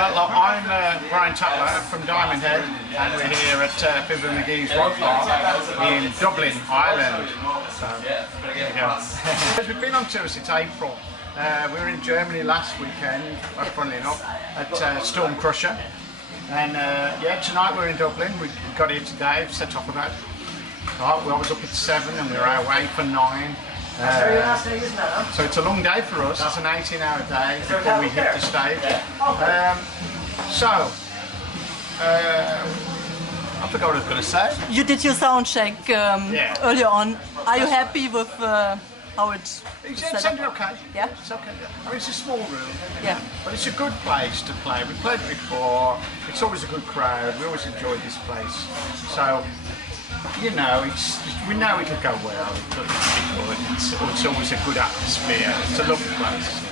Well, I'm Brian Tatler from Diamond Head, and we're here at Fibber Magees in Dublin, Ireland. So, there you go. We've been on tour since April. We were in Germany last weekend, funnily enough, at Storm Crusher. And yeah, tonight we're in Dublin. We got here today, set off about, I was up at 7 and we were away for 9. So it's a long day for us. It's an 18-hour day before we hit the stage. I forgot what I was going to say. You did your sound check earlier on. Are you happy with how it sounded okay. Yeah? It's okay. I mean, it's a small room. Yeah. But it's a good place to play. We played before. It's always a good crowd. We always enjoyed this place. So, you know, we know it'll go well. It'll be good. It's always a good atmosphere. It's a lovely place.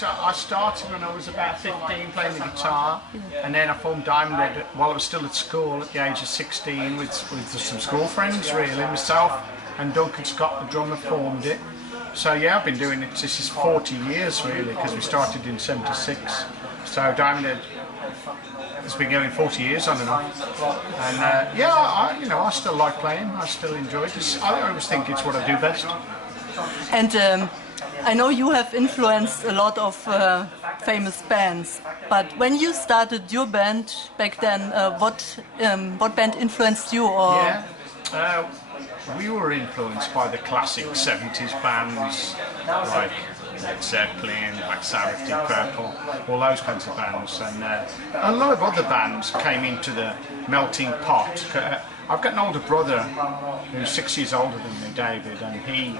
I started when I was about 15 playing the guitar, and then I formed Diamond Head while I was still at school at the age of 16 with some school friends, really. Myself and Duncan Scott, the drummer, formed it. So yeah, I've been doing it, this is 40 years really, because we started in 76. So Diamond Head has been going 40 years on and off. And yeah, I still like playing, I still enjoy it. I always think it's what I do best. And I know you have influenced a lot of famous bands, but when you started your band back then, what band influenced you? Or? Yeah, we were influenced by the classic 70s bands like Led Zeppelin, Black Sabbath, Deep Purple, all those kinds of bands, and a lot of other bands came into the melting pot. I've got an older brother who's 6 years older than me, David, and he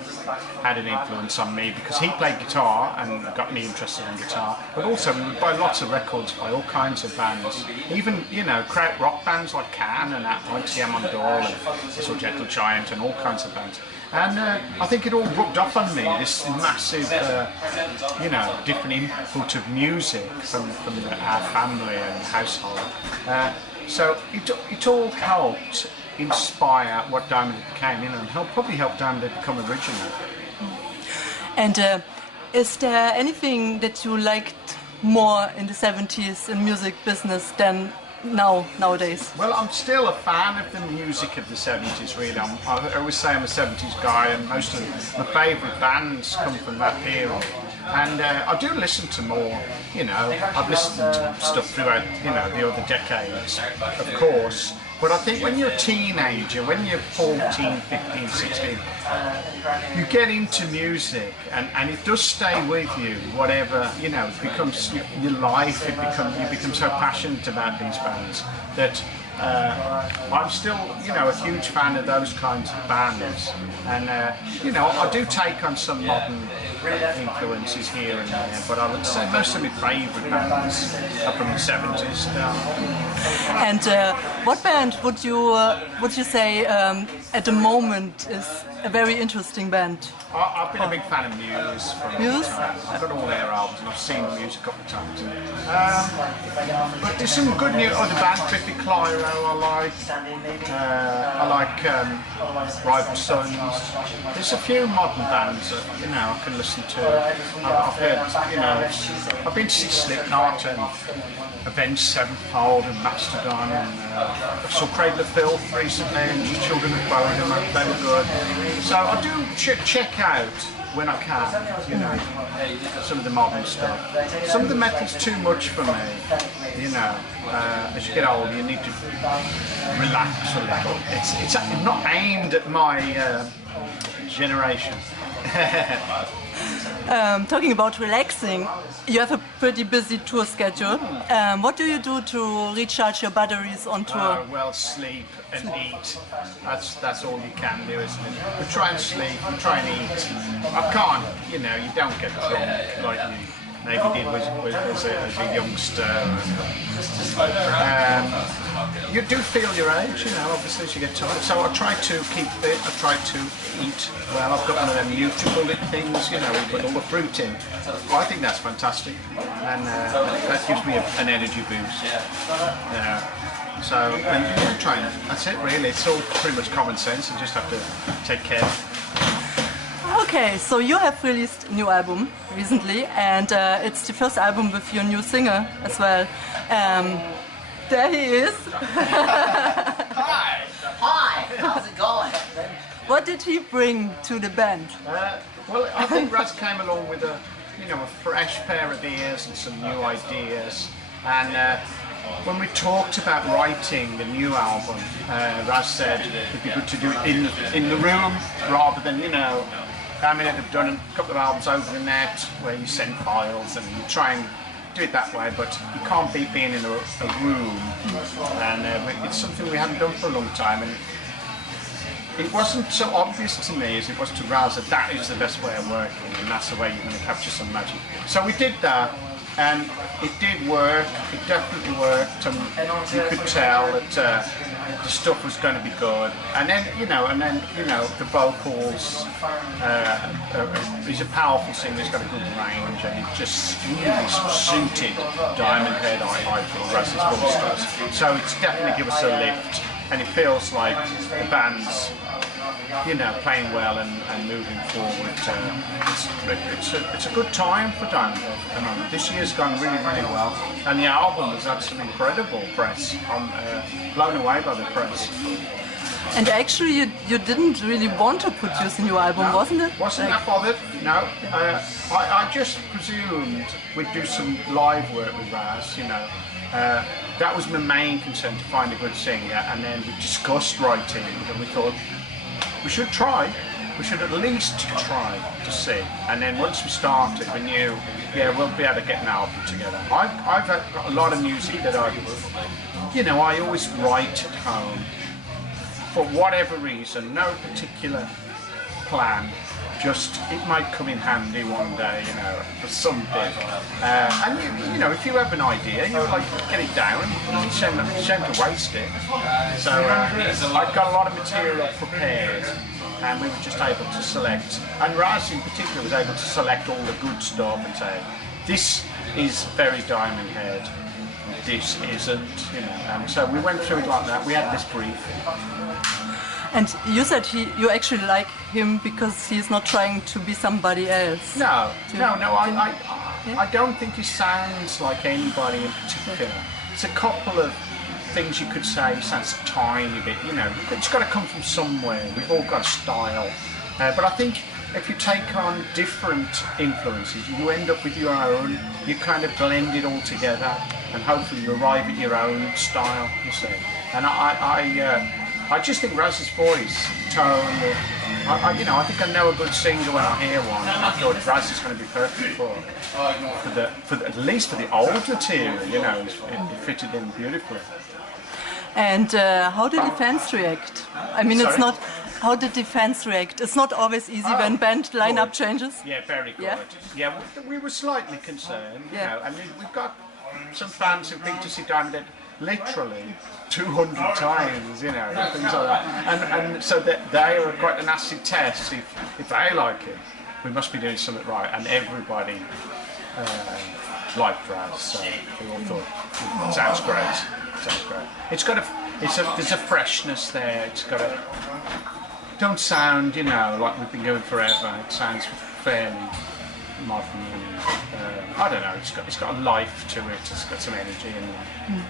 had an influence on me because he played guitar and got me interested in guitar. But also we would buy lots of records by all kinds of bands, even, you know, kraut rock bands like Can and that, like Siamon Doll and Little Gentle Giant and all kinds of bands. And I think it all rubbed off on me, this massive, you know, different input of music from our family and household. So it all helped inspire what Diamond Head became, and probably helped Diamond Head become original. And is there anything that you liked more in the 70s in music business than nowadays? Well, I'm still a fan of the music of the 70s, really. I always say I'm a 70s guy, and most of my favourite bands come from that period. And I do listen to more, you know, I've listened to stuff throughout, you know, the other decades, of course. But I think when you're a teenager, when you're 14, 15, 16, you get into music and it does stay with you, whatever, you know, it becomes your life, you become so passionate about these bands that I'm still, you know, a huge fan of those kinds of bands. And, you know, I do take on some modern influences here and there, but I would say most of my favourite bands are from the 70s. And what band would you say at the moment is a very interesting band? I've been a big fan of Muse. Muse? I've got all their albums and I've seen Muse a couple of times. But there's some good new other bands. Biffy Clyro I like Rival Sons. There's a few modern bands that, you know, I can listen to. I've heard, you know, I've been to see Slipknot and Avenged Sevenfold and Mastodon, and I saw Cradle of Filth recently and Children of Bodom. They were good. So I do check out when I can, you know, some of the modern stuff. Some of the metal's too much for me, you know. As you get older, you need to relax a little. It's not aimed at my generation. Talking about relaxing, you have a pretty busy tour schedule. What do you do to recharge your batteries on tour? Well, sleep and eat. That's all you can do, isn't it? We try and sleep, we try and eat. I can't, you know, you don't get drunk like you maybe did as a youngster. You do feel your age, you know, obviously as you get tired. So I try to keep fit, I try to eat well. I've got one of them Nutribullet things, you know, we put all the fruit in. I think that's fantastic, and that gives me an energy boost. So, and try and, that's it really. It's all pretty much common sense, you just have to take care. Okay, so you have released a new album recently, and it's the first album with your new singer as well. There he is. Hi! Hi! How's it going? What did he bring to the band? Well, I think Raz came along with a fresh pair of ears and some new ideas. And when we talked about writing the new album, Raz said it'd be good to do it in the room rather than, I mean, they've done a couple of albums over the net where you send files and you try and do it that way, but you can't beat being in a room. And it's something we haven't done for a long time. And it wasn't so obvious to me as it was to Raz that is the best way of working, and that's the way you're going to capture some magic. So we did that, and it did work. It definitely worked, and you could tell that the stuff was going to be good. And then, the vocals. He's a powerful singer. He's got a good range, and it just really suited Diamond Head. I feel Raz's voice does. So it's definitely given us a lift, and it feels like the band's playing well and moving forward. It's a good time for Diamond Head at the moment. This year's gone really, really well, and the album has had some incredible press. I'm blown away by the press. And actually, you didn't really want to produce a new album, No, wasn't it? Wasn't that bothered? No. I just presumed we'd do some live work with Raz, that was my main concern, to find a good singer, and then we discussed writing, and we thought we should try. We should at least try to see. And then once we started, we knew, we'll be able to get an album together. I've got a lot of music that I always write at home. For whatever reason, no particular plan, just it might come in handy one day, for something. And if you have an idea, you get it down. It's a shame to waste it. So I've got a lot of material prepared, and we were just able to select. And Raz in particular was able to select all the good stuff and say, this is very Diamond Head. This isn't, and so we went through it like that. We had this brief. And you said you actually like him because he's not trying to be somebody else. No. I don't think he sounds like anybody in particular. It's a couple of things you could say. He sounds a tiny bit, It's got to come from somewhere. We've all got a style, but I think if you take on different influences, you end up with your own. You kind of blend it all together, and hopefully you arrive at your own style. You see, and I just think Raz's voice, tone, I think I know a good singer when I hear one, and I thought Raz is going to be perfect for at least for the old material. It fitted in beautifully. And how did the fans react? I mean, Sorry? it's not. How did the fans react? It's not always easy when band lineup changes. Yeah, very good. Yeah? We were slightly concerned. Yeah. I mean, we've got some fans who've been to see Diamond Head literally 200 times, things like that. And so that they are quite an acid test. If they like it, we must be doing something right. And everybody liked Raz, so we all thought, it sounds great. There's a freshness there. It's got a, don't sound, like we've been going forever. It sounds fairly modern. I don't know. It's got a life to it. It's got some energy in there.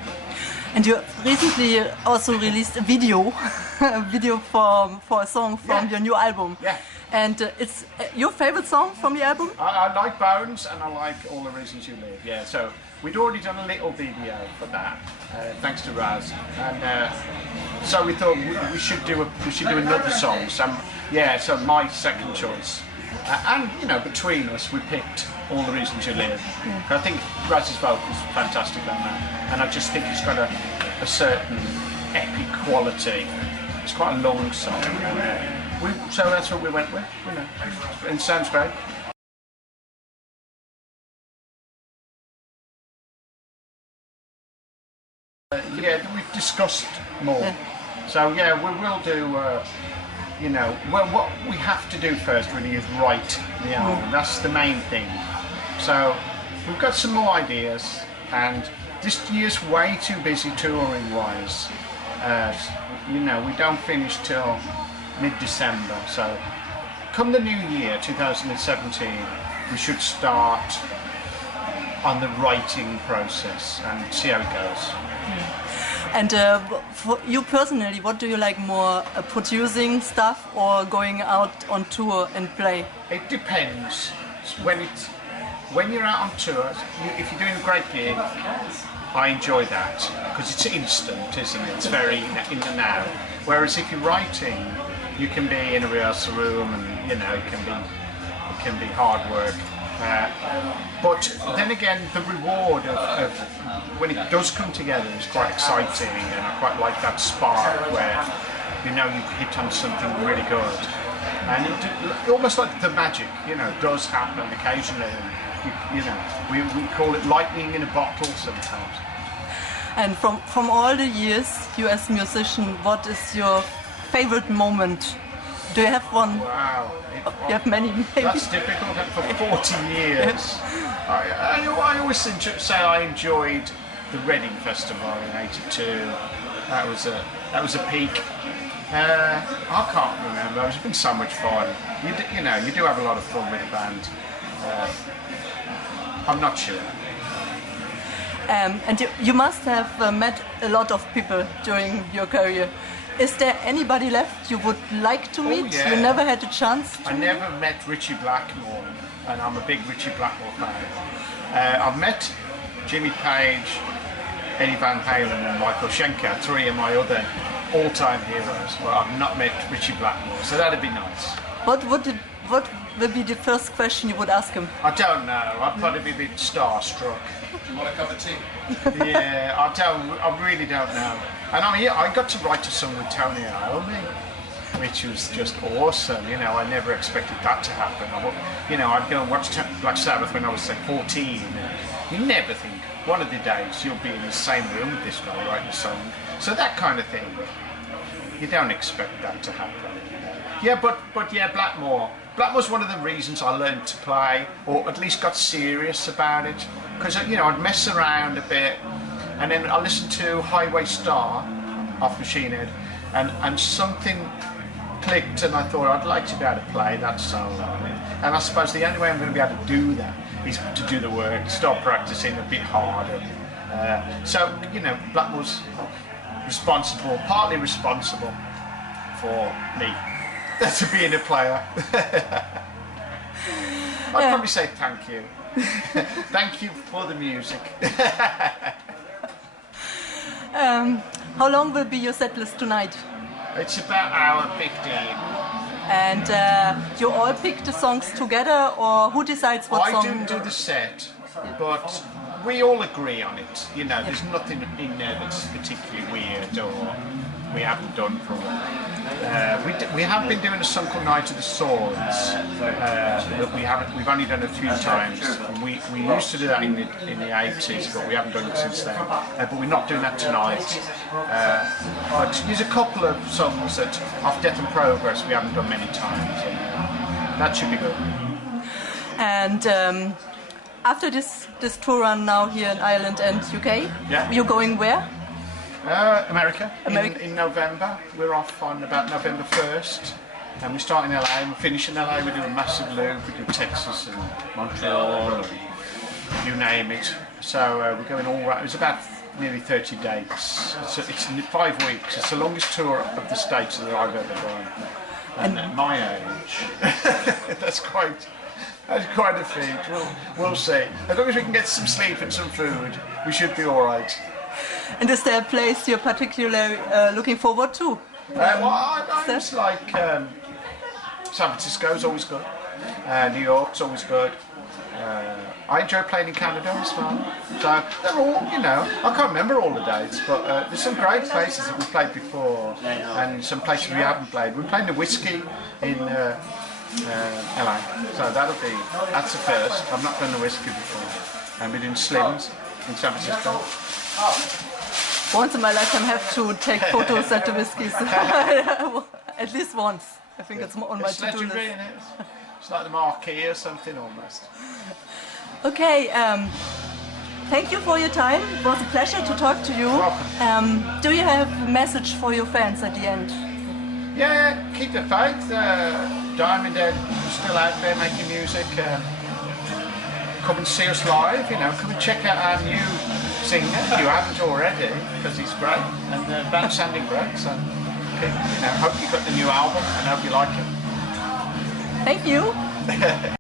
And you recently also released a video, for a song from your new album. Yeah. And it's your favorite song from the album? I like Bones, and I like All the Reasons You Live. Yeah. So we'd already done a little video for that, thanks to Raz, and so we thought we should do another song. So my second choice. And between us, we picked All the Reasons You Live. I think Raz's vocals are fantastic on that, and I just think it's got a certain epic quality. It's quite a long song, so that's what we went with. And it sounds great. We've discussed more. Yeah. So we will do. What we have to do first really is write the album. That's the main thing. So we've got some more ideas, and this year's way too busy touring wise. We don't finish till mid-December, so come the new year, 2017, we should start on the writing process and see how it goes. And for you personally, what do you like more, producing stuff or going out on tour and play? It depends. When you're out on tour, if you're doing a great gig, I enjoy that because it's instant, isn't it? It's very in the now. Whereas if you're writing, you can be in a rehearsal room, and it can be hard work. But then again, the reward of when it does come together is quite exciting, and I quite like that spark where you've hit on something really good, and almost like the magic, does happen occasionally. We call it lightning in a bottle sometimes. And from all the years you as musician, what is your favorite moment? Do you have one? Wow. You have many, maybe. That's difficult. For 40 years. I always say I enjoyed the Reading Festival in '82. That was a peak. I can't remember. It's been so much fun. You do have a lot of fun with the band. I'm not sure. And you must have met a lot of people during your career. Is there anybody left you would like to meet? Yeah. You never had a chance to meet? never met Richie Blackmore, and I'm a big Richie Blackmore fan. I've met Jimmy Page, Eddie Van Halen and Michael Schenker, three of my other all-time heroes, but I've not met Richie Blackmore, so that'd be nice. What would be the first question you would ask him? I don't know, I'd probably be a bit starstruck. You want a cup of tea? Yeah, I really don't know. And I got to write a song with Tony Iommi, which was just awesome. I never expected that to happen. I'd go and watch Black Sabbath when I was 14. You never think one of the days you'll be in the same room with this guy writing a song. So that kind of thing, you don't expect that to happen. Yeah, but yeah, Blackmore. Blackmore's one of the reasons I learned to play, or at least got serious about it. Because I'd mess around a bit, and then I listened to Highway Star off Machine Head, and something clicked, and I thought I'd like to be able to play that song. And I suppose the only way I'm going to be able to do that is to do the work, start practicing a bit harder. So Blackmore's partly responsible for me to being a player. I'd probably say thank you. Thank you for the music. How long will be your set list tonight? It's about hour 15. And you all pick the songs together, or who decides what song? I do the set, but we all agree on it. There's nothing in there that's particularly weird or we haven't done for a while. We have been doing a song called Night of the Swords that we've only done a few times. We used to do that in the 80s, but we haven't done it since then. But we're not doing that tonight. But there's a couple of songs that off Death and Progress we haven't done many times. That should be good. And after this tour run now here in Ireland and UK, you're going where? America. In November. We're off on about November 1st, and we start in LA and we finish in LA. We do a massive loop. We do Texas and Montreal, and you name it. So we're going all right. It's about nearly 30 dates. It's 5 weeks. It's the longest tour of the States that I've ever done. And at my age, that's quite a feat. We'll see. As long as we can get some sleep and some food, we should be all right. And is there a place you're particularly looking forward to? I just like San Francisco's always good. New York's always good. I enjoy playing in Canada as well. So they're all, I can't remember all the dates, but there's some great places that we've played before, and some places we haven't played. We're playing the Whiskey in LA, so that's the first. I've not done the Whiskey before. And we're doing Slims in San Francisco. Once in my lifetime I have to take photos at the Whiskies. At least once. I think it's on my to-do list. It's like the marquee or something almost. Okay, thank you for your time. It was a pleasure to talk to you. Welcome. Do you have a message for your fans at the end? Yeah, keep the faith. Diamond Head is still out there making music. Come and see us live, you know, come and check out our new singer if you haven't already, because he's great, and the band's sounding great, so you know, hope you got the new album and hope you like it. Thank you.